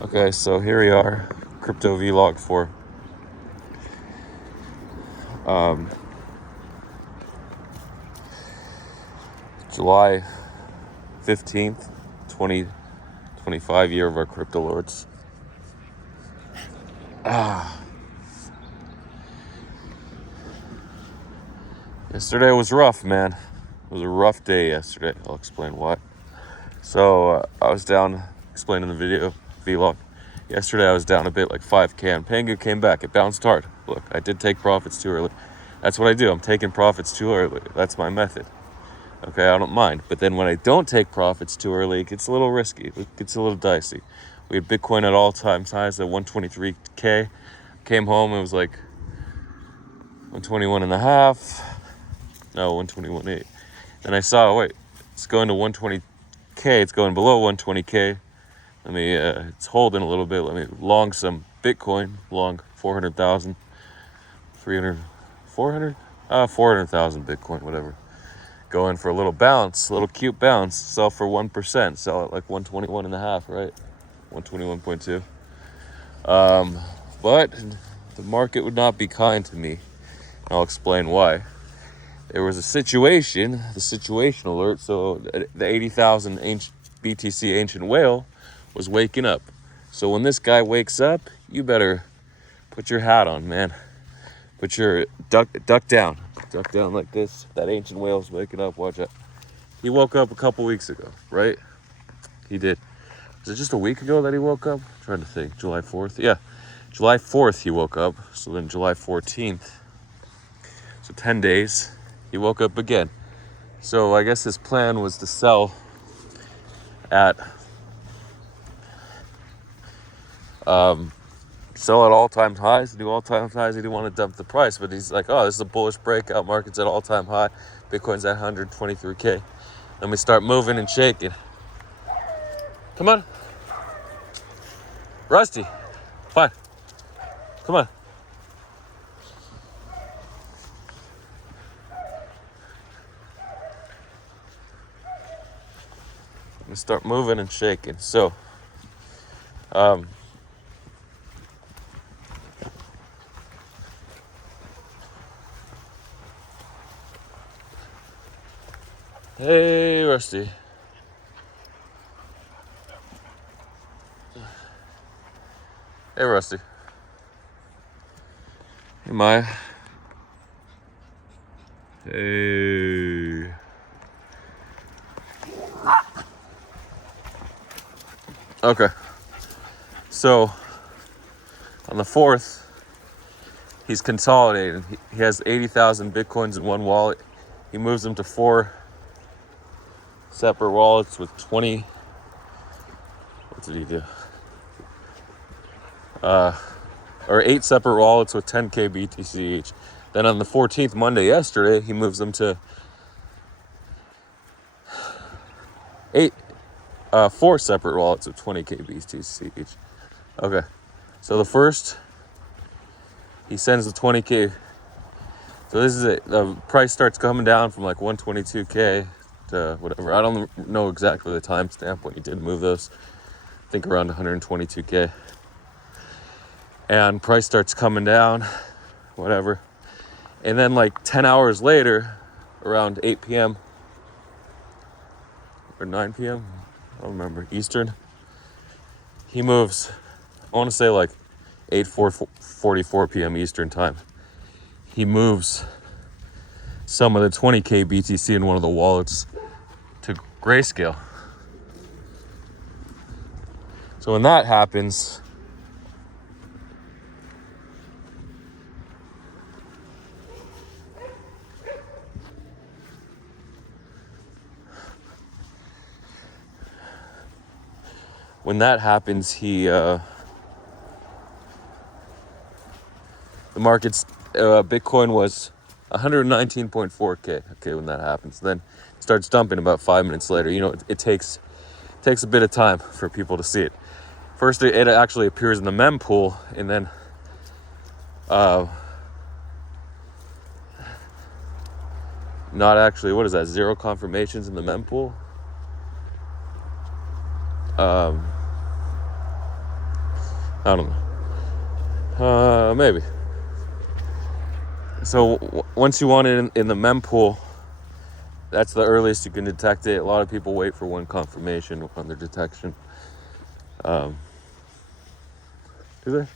Okay, so here we are, crypto vlog for July 15th, 2025 year of our crypto lords. Yesterday was rough, man. It was a rough day yesterday. I'll explain why. So I was down, explaining the video vlog. Yesterday I was down a bit, like 5K, and Pangu came back. It bounced hard. Look, I did take profits too early. That's what I do. I'm taking profits too early. That's my method. Okay, I don't mind. But then when I don't take profits too early, it gets a little risky. It gets a little dicey. We had Bitcoin at all-time highs at 123K. Came home, it was like 121 and a half. No, 121.8. Then I saw, wait, it's going to 120K. It's going below 120K. Let me, it's holding a little bit. Let me long some Bitcoin. Long 400,000. 400,000 Bitcoin, whatever. Go in for a little bounce, a little cute bounce. Sell for 1%. Sell at like 121 and a half, right? 121.2. But the market would not be kind to me. I'll explain why. There was a situation, the situation alert. So the 80,000 BTC ancient whale was waking up. So when this guy wakes up, you better put your hat on, man. Put your duck down like this. That ancient whale's waking up. Watch out. He woke up a couple weeks ago, right? He did. Was it just a week ago that he woke up? I'm trying to think. July 4th? Yeah. July 4th he woke up. So then July 14th. So 10 days. He woke up again. So I guess his plan was to sell at all-time highs, do all-time highs. He didn't want to dump the price, but he's like, oh, this is a bullish breakout. Market's at all-time high. Bitcoin's at 123K. Then we start moving and shaking. Come on. Rusty. Fine. Come on. We start moving and shaking. So, hey, Rusty. Hey, Rusty. Hey, Maya. Hey. Okay. So, on the 4th, he's consolidated. He has 80,000 Bitcoins in one wallet. He moves them to 4 separate wallets with 20. What did he do? Or 8 separate wallets with 10K BTC each. Then on the 14th, Monday, yesterday, he moves them to 4 separate wallets with 20K BTC each. Okay. So the first, he sends the 20K. So this is it. The price starts coming down from like 122K to whatever. I don't know exactly the timestamp when he did move those. I think around 122K. And price starts coming down, whatever. And then like 10 hours later, around 8 p.m. or 9 p.m., I don't remember, Eastern, he moves, I want to say like 8:44 p.m. Eastern time. He moves some of the 20K BTC in one of the wallets to Grayscale. So when that happens, he the market's Bitcoin was 119.4K. Okay, when that happens, then it starts dumping about 5 minutes later. You know, it takes a bit of time for people to see it. First, it actually appears in the mempool, and then not actually. What is that? 0 confirmations in the mempool. I don't know. Maybe. So once you want it in the mempool, that's the earliest you can detect it. A lot of people wait for one confirmation on their detection. Do they?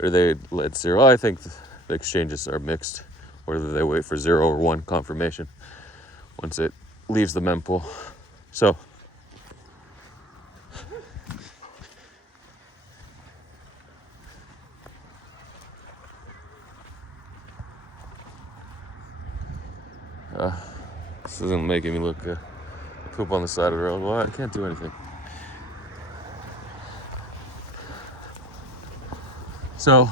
Or they let zero? I think the exchanges are mixed, whether they wait for 0 or 1 confirmation once it leaves the mempool. So this isn't making me look good. Poop on the side of the road. Well, I can't do anything. So,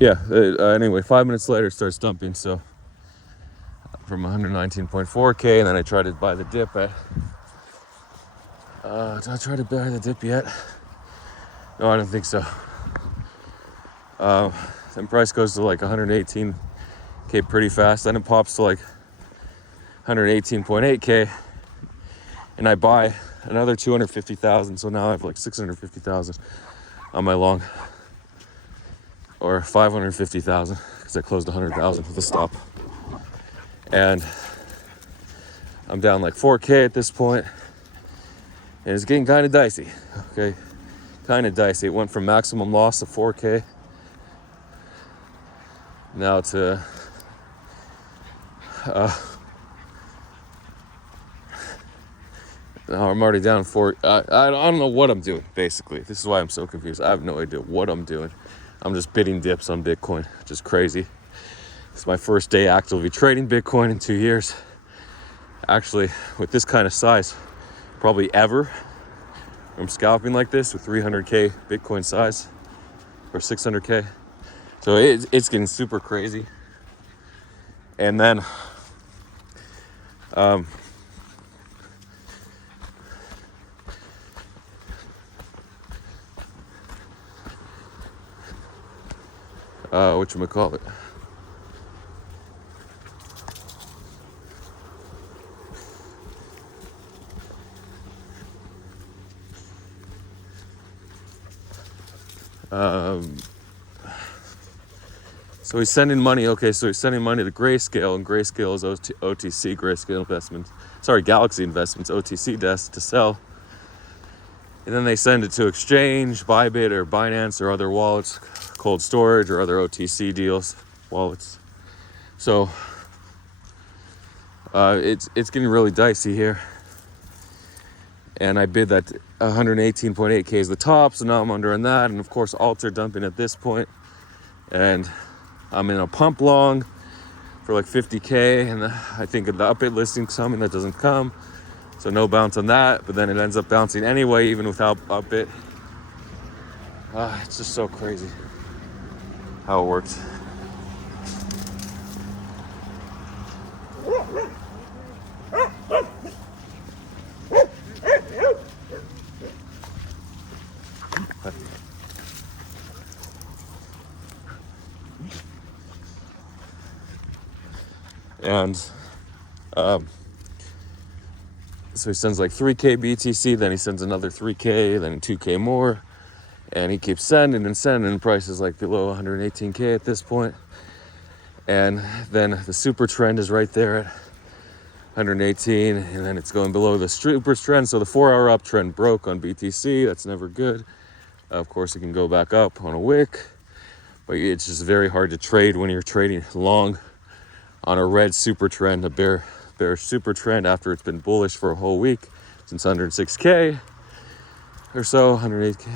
yeah, anyway, 5 minutes later it starts dumping, so from 119.4K, and then I tried to buy the dip at, did I try to buy the dip yet? No, I don't think so. Then price goes to like 118K pretty fast, then it pops to like 118.8K, and I buy another 250,000, so now I have like 650,000 on my long, or 550,000 because I closed 100,000 with a stop, and I'm down like 4K at this point, and it's getting kind of dicey. Okay, kind of dicey. It went from maximum loss of 4K now to now I'm already down 4. I don't know what I'm doing, basically. This is why I'm so confused. I have no idea what I'm doing. I'm just bidding dips on Bitcoin, which is crazy. It's my first day actively trading Bitcoin in 2 years. Actually, with this kind of size, probably ever. I'm scalping like this with 300K Bitcoin size, or 600K. So it's getting super crazy. And then, whatchamacallit? So he's sending money. Okay, so he's sending money to Grayscale, and Grayscale is OTC, Grayscale Investments. Sorry, Galaxy Investments, OTC desk to sell. And then they send it to Exchange, Bybit, or Binance, or other wallets, cold storage, or other OTC deals, wallets. So it's getting really dicey here. And I bid that 118.8K is the top, so now I'm under on that. And of course, alts are dumping at this point. And I'm in a pump long for like 50K, and I think the up-it listing's coming, that doesn't come. So no bounce on that, but then it ends up bouncing anyway, even without up-it. It's just so crazy how it works. And so he sends like 3K BTC, then he sends another 3K, then 2K more, and he keeps sending and sending, and price is like below 118K at this point. And then the super trend is right there at 118, and then it's going below the super trend. So the 4-hour uptrend broke on BTC. That's never good. Of course, it can go back up on a wick, but it's just very hard to trade when you're trading long on a red super trend, a bearish super trend after it's been bullish for a whole week since 106K or so, 108K.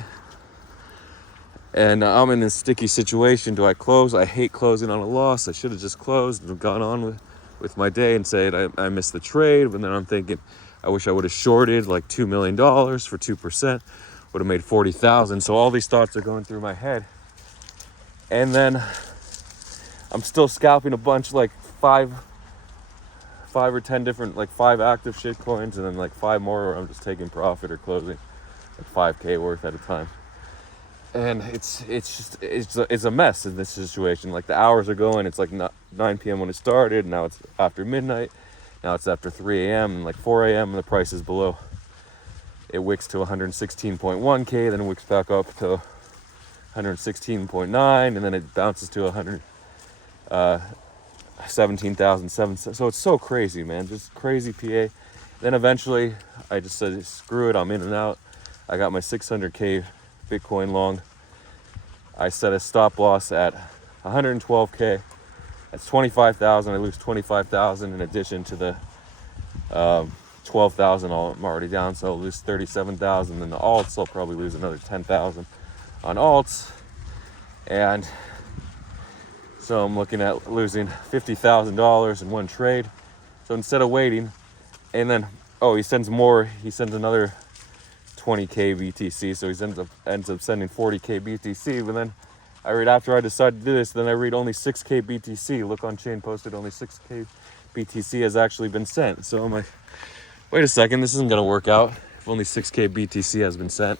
And I'm in this sticky situation. Do I close? I hate closing on a loss. I should have just closed and gone on with my day and said I missed the trade. But then I'm thinking, I wish I would have shorted like $2 million for 2%. Would have made 40,000. So all these thoughts are going through my head. And then I'm still scalping a bunch, like 5 or 10 different, like 5 active shit coins, and then like 5 more where I'm just taking profit or closing like 5K worth at a time. And it's a mess in this situation. Like the hours are going, it's like 9 p.m. when it started, now it's after midnight, now it's after 3 a.m. and like 4 a.m. and the price is below. It wicks to 116.1K, then it wicks back up to 116.9, and then it bounces to 17,007. So it's so crazy, man. Just crazy PA. Then eventually I just said, screw it, I'm in and out. I got my 600K Bitcoin long. I set a stop loss at 112K. That's 25,000. I lose 25,000 in addition to the 12,000 I'm already down, so I'll lose 37,000. Then the alts, I'll probably lose another 10,000 on alts. And so I'm looking at losing $50,000 in one trade. So instead of waiting, and then, he sends another 20K BTC, so he ends up sending 40K BTC. But then after I decided to do this, then I read only 6K BTC. Look on chain posted only 6K BTC has actually been sent. So I'm like, wait a second, this isn't gonna work out. If only 6K BTC has been sent,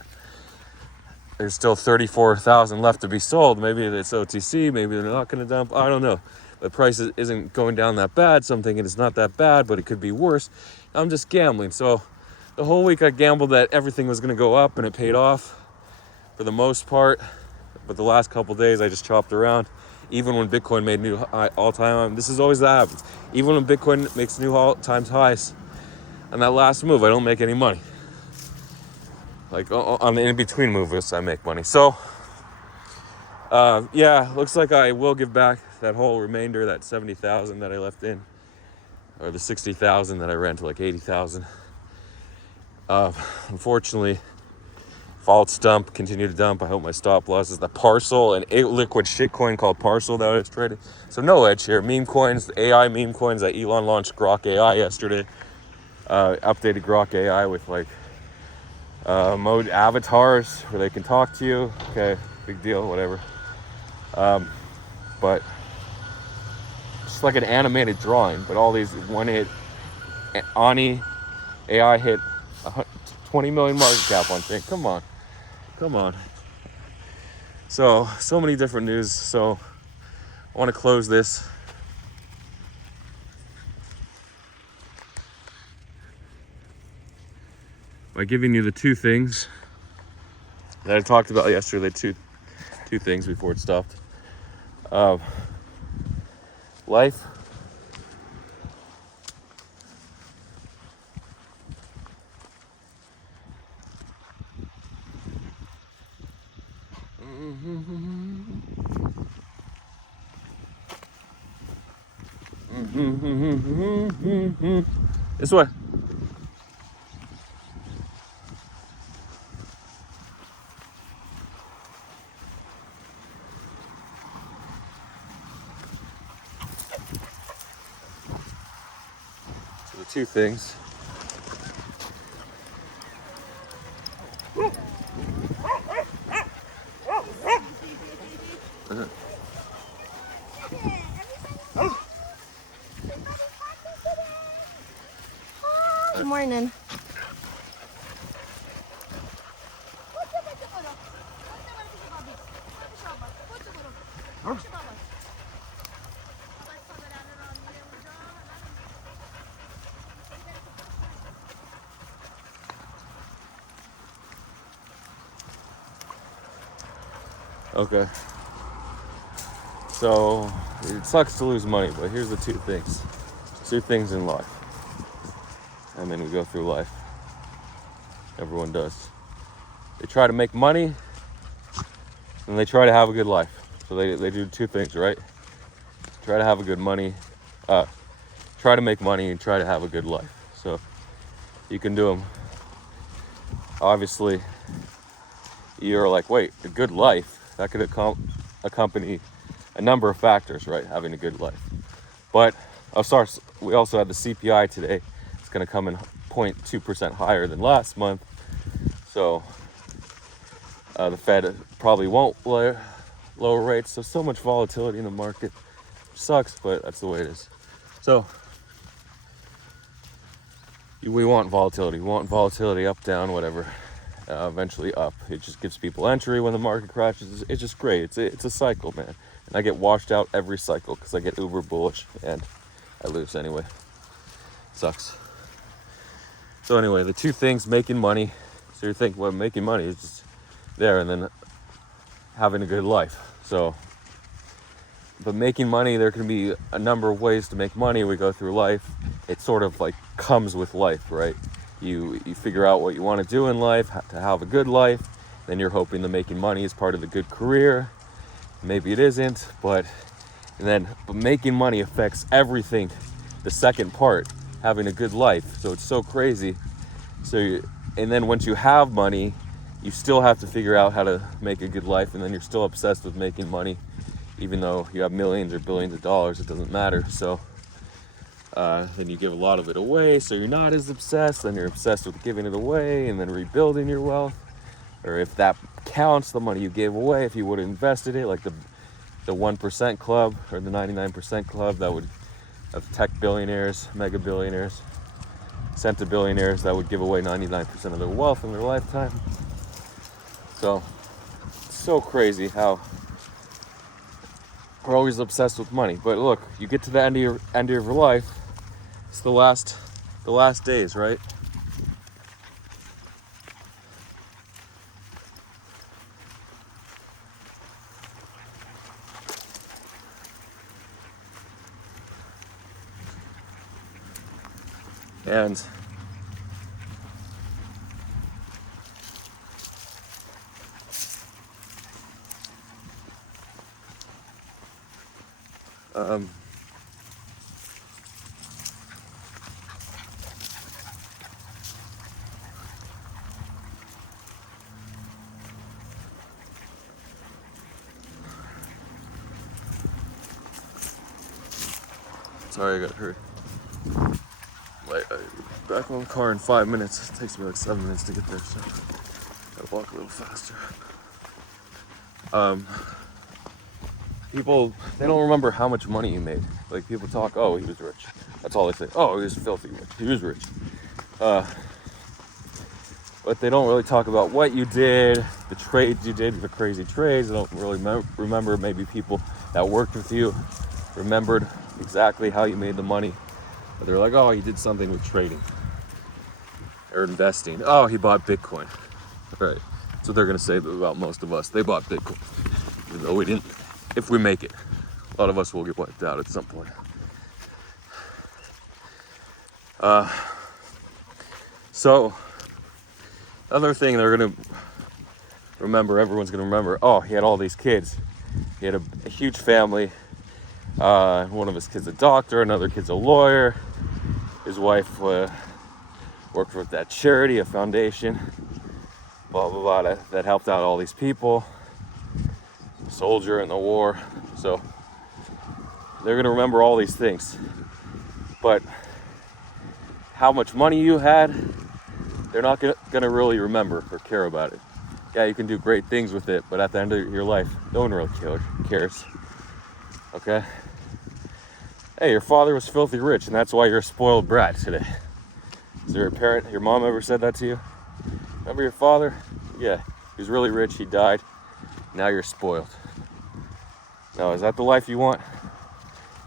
there's still 34,000 left to be sold. Maybe it's OTC, maybe they're not gonna dump, I don't know. The price isn't going down that bad, so I'm thinking it's not that bad, but it could be worse. I'm just gambling. So the whole week I gambled that everything was gonna go up, and it paid off for the most part. But the last couple days I just chopped around. Even when Bitcoin made new all-time, this is always that happens. Even when Bitcoin makes new all-time highs, and that last move, I don't make any money. Like on the in-between moves, I make money. So, looks like I will give back that whole remainder, that 70,000 that I left in, or the 60,000 that I ran to like 80,000. Unfortunately, faults continue to dump. I hope my stop loss is the Parcel, an liquid shitcoin called Parcel that I was trading. So no edge here. Meme coins, AI meme coins that Elon launched Grok AI yesterday. Updated Grok AI with like mode avatars where they can talk to you. Okay, big deal, whatever. But just like an animated drawing, but all these one-hit Ani AI hit 20 million market cap on chain. Come on. So many different news. So I want to close this by giving you the two things that I talked about yesterday. Two things before it stopped. Life. This way. So the two things. Good morning. Okay. So it sucks to lose money, but here's the two things. Two things in life. And then we go through life. Everyone does. They try to make money, and they try to have a good life. So they do two things, right? Try to have a good money. Try to make money and try to have a good life. So you can do them. Obviously, you're like, wait, a good life? That could accompany a number of factors, right? Having a good life. But we also had the CPI today. It's going to come in 0.2% higher than last month. So the Fed probably won't lower rates. So much volatility in the market. Sucks, but that's the way it is. So we want volatility. We want volatility up, down, whatever. Eventually up. It just gives people entry when the market crashes. It's just great. It's a cycle, man. And I get washed out every cycle because I get uber bullish and I lose anyway. Sucks. So anyway, the two things, making money. So you're thinking, well, making money is just there, and then having a good life. So, but making money, there can be a number of ways to make money. We go through life. It sort of like comes with life, right? You figure out what you want to do in life to have a good life. Then you're hoping that making money is part of the good career. Maybe it isn't, but making money affects everything. The second part, having a good life. So it's so crazy. And then once you have money, you still have to figure out how to make a good life, and then you're still obsessed with making money, even though you have millions or billions of dollars. It doesn't matter. So then you give a lot of it away, so you're not as obsessed. Then you're obsessed with giving it away and then rebuilding your wealth. Or if that counts, the money you gave away, if you would have invested it, like the 1% club or the 99% club, that would have tech billionaires, mega billionaires, centibillionaires that would give away 99% of their wealth in their lifetime. So it's so crazy how we're always obsessed with money. But look, you get to the end of your life. It's the last days, right? And sorry, I got hurt. Back on the car in 5 minutes. It takes me like 7 minutes to get there, so gotta walk a little faster. People, they don't remember how much money you made. Like, people talk, oh, he was rich. That's all they say. Oh, he was filthy rich. He was rich. But they don't really talk about what you did, the trades you did, the crazy trades. They don't really remember maybe people that worked with you remembered exactly how you made the money. But they're like, oh, he did something with trading or investing. Oh, he bought Bitcoin. Right. That's what they're going to say about most of us. They bought Bitcoin. Even though we didn't. If we make it, a lot of us will get wiped out at some point. So, other thing they're going to remember, everyone's going to remember, oh, he had all these kids. He had a huge family. One of his kids a doctor, another kid's a lawyer. His wife worked with that charity, a foundation, blah, blah, blah, that helped out all these people. Soldier in the war. So they're going to remember all these things. But how much money you had, they're not going to really remember or care about it. Yeah, you can do great things with it, but at the end of your life, no one really cares. Okay? Hey, your father was filthy rich, and that's why you're a spoiled brat today. Is there a parent, your mom ever said that to you? Remember your father? Yeah, he was really rich, he died. Now you're spoiled. Now, is that the life you want?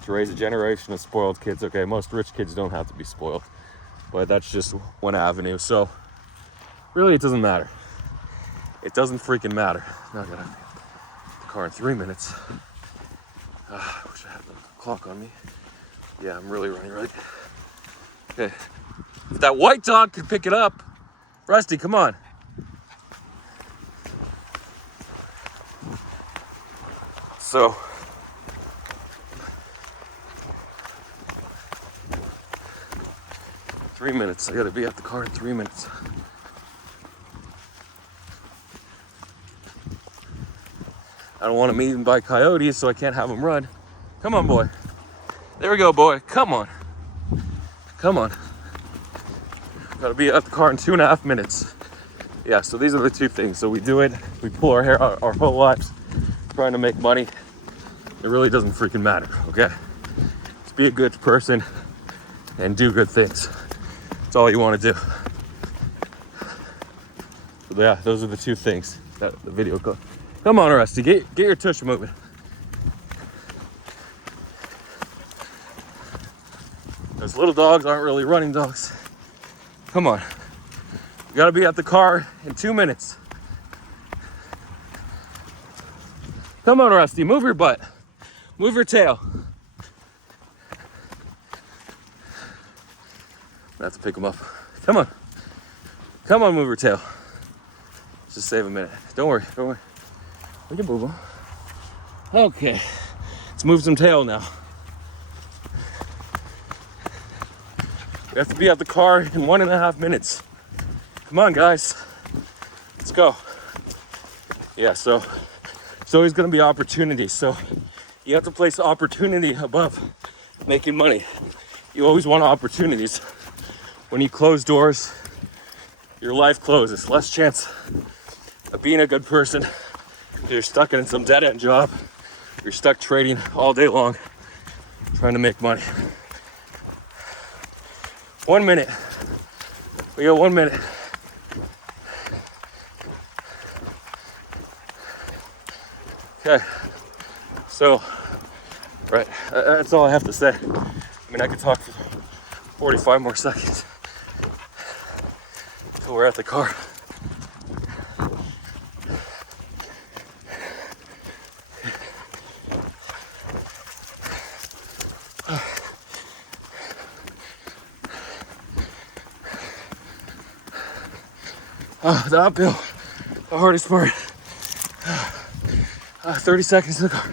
To raise a generation of spoiled kids? Okay, most rich kids don't have to be spoiled, but that's just one avenue. So, really, it doesn't matter. It doesn't freaking matter. Now I gotta get the car in 3 minutes. I wish I had the clock on me. Yeah, I'm really running late. Okay. If that white dog could pick it up. Rusty, come on. So, three minutes. I gotta be at the car in 3 minutes. I don't want him eaten by coyotes, so I can't have him run. Come on, boy. There we go, boy. Come on. Come on. Gotta be at the car in 2.5 minutes. Yeah, so these are the two things. So we do it. We pull our hair out our whole lives trying to make money. It really doesn't freaking matter, okay? Just be a good person and do good things. It's all you want to do. So yeah, those are the two things that the video goes. Come on, Rusty, get your tush moving. Those little dogs aren't really running dogs. Come on. You gotta be at the car in 2 minutes. Come on, Rusty, move your butt. Move your tail. I have to pick him up. Come on. Come on, move your tail. Just save a minute. Don't worry. We can move him. Okay. Let's move some tail now. We have to be at the car in 1.5 minutes. Come on, guys. Let's go. Yeah, so it's always gonna be opportunity. So you have to place opportunity above making money. You always want opportunities. When you close doors, your life closes. Less chance of being a good person. You're stuck in some dead-end job. You're stuck trading all day long, trying to make money. 1 minute. We got 1 minute. Okay. So, right. That's all I have to say. I mean, I could talk for 45 more seconds until we're at the car. The uphill, the hardest part. 30 seconds to the car.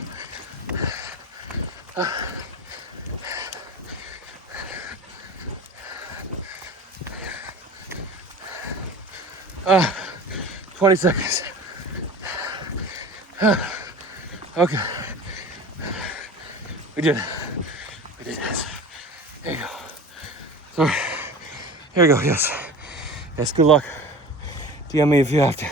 20 seconds. Okay. We did it. We did it. There you go. Sorry. Here we go. Yes. Yes, good luck. DM me if you have to.